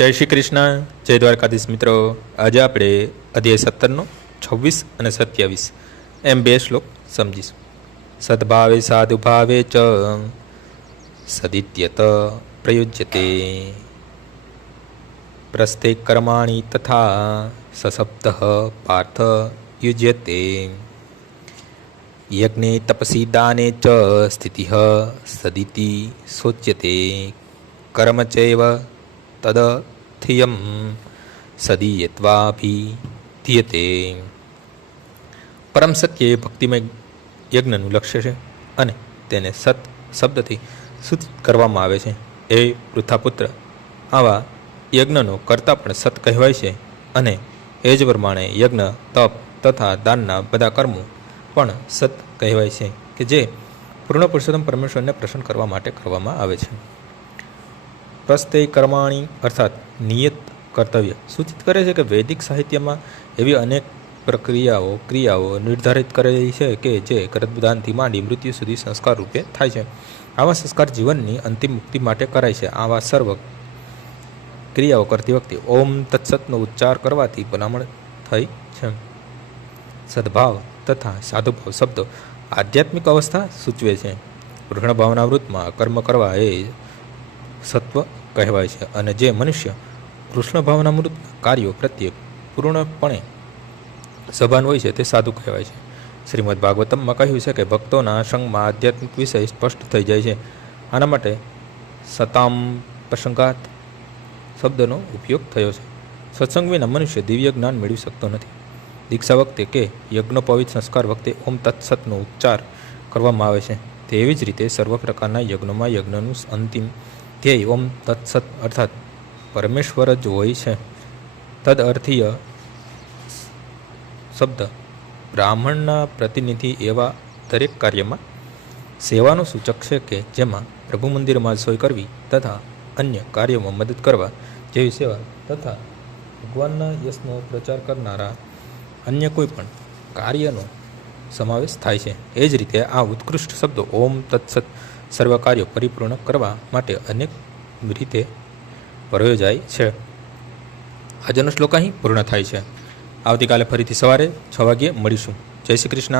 જય શ્રી કૃષ્ણ, જય દ્વારકાધીશ મિત્રો. આજે આપણે અધ્યાય 17નો 26 અને 27 એમ બે શ્લોક સમજીશું. સદભાવે સાધુભાવે ચ સદિત્યત પ્રયુજ્યતે પ્રસ્થે કર્માણિ તથા સશબ્દ પાર્થ યુજ્યતે યજ્ઞે તપસી દાને ચ સ્થિતિ સદિતિ શોચ્યતે કર્મ ચૈવ તદથિયમ સદીયત્વાભિધીયતે. પરમ સત્ય એ ભક્તિમય યજ્ઞનું લક્ષ્ય છે અને તેને સત શબ્દથી સૂચિત કરવામાં આવે છે. એ પૃથાપુત્ર, આવા યજ્ઞનો કરતા પણ સત કહેવાય છે અને એ જ પ્રમાણે યજ્ઞ, તપ તથા દાનના બધા કર્મો પણ સત કહેવાય છે કે જે પૂર્ણ પુરુષોત્તમ પરમેશ્વરને પ્રસન્ન કરવા માટે કરવામાં આવે છે. પ્રસ્થે કર્માણી અર્થાત નિયત કર્તવ્ય સૂચિત કરે છે કે વૈદિક સાહિત્યમાં એવી અનેક ક્રિયાઓ નિર્ધારિત કરેલી છે કે જે ગર્ભદાનથી માંડી મૃત્યુ સુધી સંસ્કાર રૂપે થાય છે. આવા સંસ્કાર જીવનની અંતિમ મુક્તિ માટે કરાય છે. આવા સર્વ ક્રિયાઓ કરતી વખતે ઓમ તત્સતનો ઉચ્ચાર કરવાથી ભલામણ થઈ છે. સદભાવ તથા સાધુભાવ શબ્દો આધ્યાત્મિક અવસ્થા સૂચવે છે. કૃષ્ણ ભાવના વૃત્તમાં કર્મ કરવા એ સત્વ કહેવાય છે અને જે મનુષ્ય કૃષ્ણ ભાવનામૃત કાર્યો પ્રત્યે પૂર્ણપણે સભાન હોય છે તે સાધુ કહેવાય છે. શ્રીમદ ભાગવતમમાં કહ્યું છે કે ભક્તોના સંગમાં આધ્યાત્મિક વિષય સ્પષ્ટ થઈ જાય છે. આના માટે સતામ પ્રસંગાત શબ્દનો ઉપયોગ થયો છે. સત્સંગ વિના મનુષ્ય દિવ્ય જ્ઞાન મેળવી શકતો નથી. દીક્ષા વખતે કે યજ્ઞોપવિત સંસ્કાર વખતે ઓમ તત્સતનો ઉચ્ચાર કરવામાં આવે છે. તેવી જ રીતે સર્વ પ્રકારના યજ્ઞોમાં યજ્ઞનું અંતિમ ધ્યેય ઓમ તત્સત અર્થાત પરમેશ્વર જ હોય છે. તદ અર્થીય શબ્દ બ્રાહ્મણના પ્રતિનિધિ એવા દરેક કાર્યમાં સેવાનું સૂચક છે કે જેમાં પ્રભુ મંદિરમાં સોય કરવી તથા અન્ય કાર્યોમાં મદદ કરવા જેવી સેવા તથા ભગવાનના યશનો પ્રચાર કરનારા અન્ય કોઈ પણ કાર્યનો સમાવેશ થાય છે. એ જ રીતે આ ઉત્કૃષ્ટ શબ્દો ઓમ તત્સત સર્વ કાર્યો પરિપૂર્ણ કરવા માટે અનેક રીતે પ્રયોજાય છે. આજનો શ્લોક અહીં પૂર્ણ થાય છે. આવતીકાલે ફરીથી સવારે 6 વાગ્યે મળીશું. જય શ્રી કૃષ્ણ.